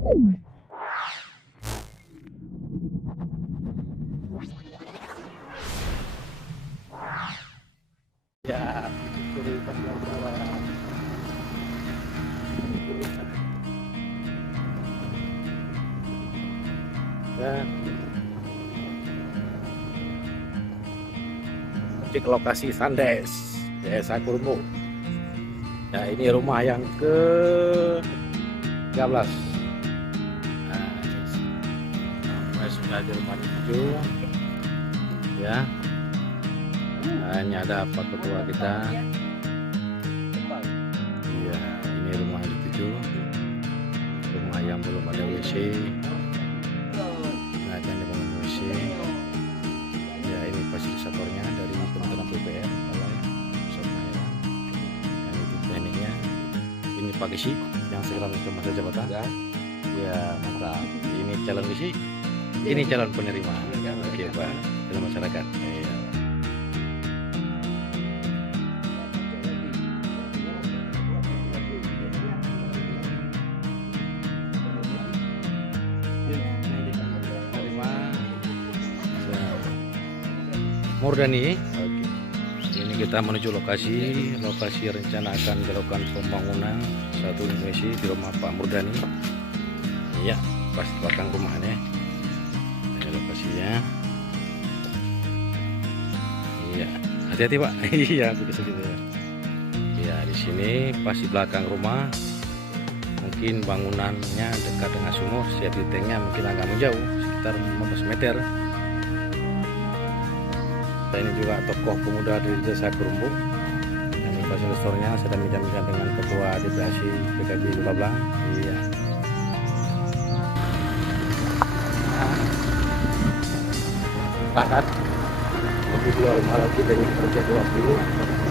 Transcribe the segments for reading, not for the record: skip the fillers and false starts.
Ya, prioritas yang bawah. Dan ke lokasi Sandes, Desa Kurmo. Ya, ini rumah yang ke 13. Nah, sampai sudah di rumah 7. Ya. Nah, ini ada Pak Ketua kita. Iya, ini rumah 7. Rumah yang belum ada WC. Nah, ini bangun WC. Ya, ini fasilitatornya dari Kementerian PUPR, Balai Pusat Daerah. Dan itu tekniknya. Ini Pak Gisi yang segera masuk masa jabatan. Ya, mantap. Ini calon Gisi. Ini calon penerima. Oke, Pak. Calon masyarakat. Iya. Murdani. Oke. Ini kita menuju lokasi rencana akan dilakukan pembangunan satu WC di rumah Pak Murdani. Iya, pas belakang rumahnya. Ini lokasinya. Iya, hati-hati Pak. Iya, begitu saja. Iya, di sini pas di belakang rumah. Mungkin bangunannya dekat dengan sumur, setiap tanknya mungkin agak menjauh, sekitar 15 meter. Ini juga tokoh pemuda di Desa Kurumbu. Ini fasilitatornya sedang bincang-bincang dengan Ketua DPRC PKB Luka Blang. Iya. Pakat. Lebih 2 rumah lagi dari kerja 20.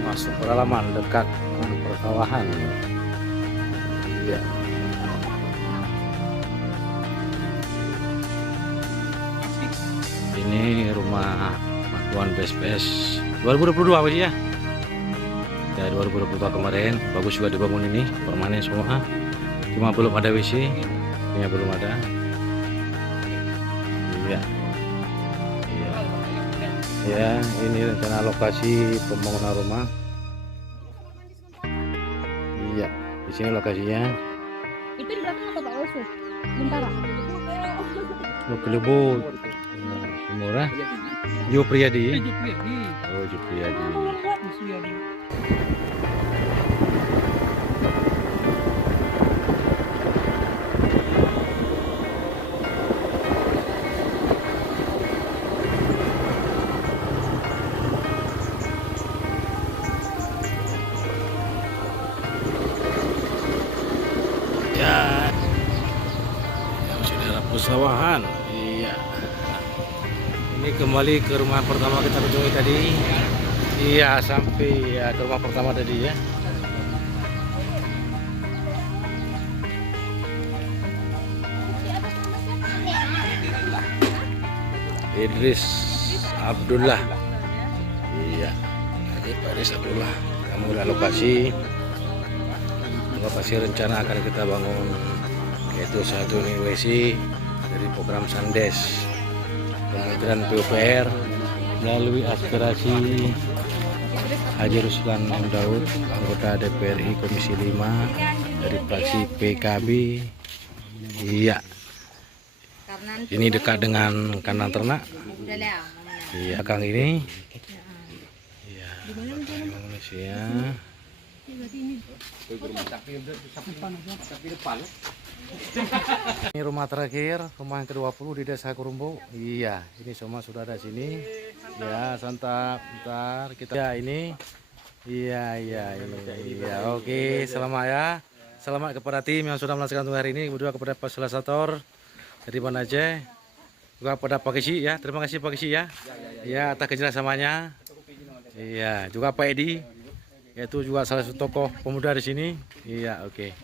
Masuk pedalaman dekat persawahan. Iya. Ini rumah bantuan BSPS 2022 apa sih ya? Ya 2022 kemarin bagus juga dibangun ini, permanen semua. Cuma belum ada WC, ini belum ada. Iya. Iya. Ya, ini rencana lokasi pembangunan rumah. Iya, di sini lokasinya. Itu di belakang apa Pak Osu? Bintara. Kelebut. Murah. Jo Priyadi. Oh, Jo Priyadi. Ya, saudara pesawahan. Iya. Ini kembali ke rumah pertama kita kunjungi tadi. Iya, sampai ya ke rumah pertama tadi ya. Idris Abdullah. Iya. Ini Pak Idris Abdullah. Kamu lihat lokasi rencana akan kita bangun, yaitu satu WC dari program Sandes Kementerian PUPR melalui aspirasi Haji Ruslan M. Daud, anggota DPRI Komisi 5 dari fraksi PKB. Iya, ini dekat dengan kandang ternak. Iya, Kang ini. Iya, Indonesia. Ini rumah terakhir, rumah yang ke-20 di Desa Kurumbo. Iya, ini semua sudah ada sini. Ya, santap. Bentar, kita ya ini. Iya, oke, selamat ya. Selamat kepada tim yang sudah melaksanakan tugas hari ini, kedua kepada fasilitator dari Banda Aceh, juga kepada Pak Kisi ya. Terima kasih Pak Kisi ya. Ya, atas kejelasannya. Iya, juga Pak Edi, yaitu juga salah satu tokoh pemuda di sini. Iya, oke.